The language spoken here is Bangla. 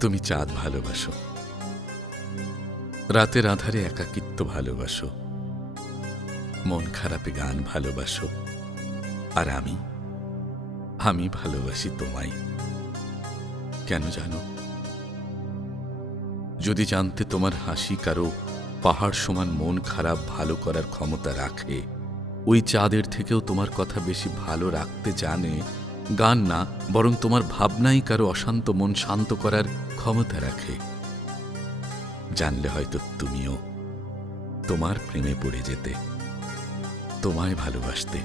তুমি চাঁদ ভালোবাসো। রাতের আধারে একাকিত্ব ভালোবাসো। মন খারাপে গান ভালোবাসো। আর আমি আমি ভালোবাসি তোমায়। কেন জানো? যদি জানতে তোমার হাসি কারও পাহাড় সমান মন খারাপ ভালো করার ক্ষমতা রাখে, ওই চাঁদের থেকেও তোমার কথা বেশি ভালো রাখতে জানে গান না, বরং তোমার ভাবনাই কারও অশান্ত মন শান্ত করার ক্ষমতা রাখে। জানলে হয়তো তুমিও তোমার প্রেমে পড়ে যেতে, তোমায় ভালোবাসতে।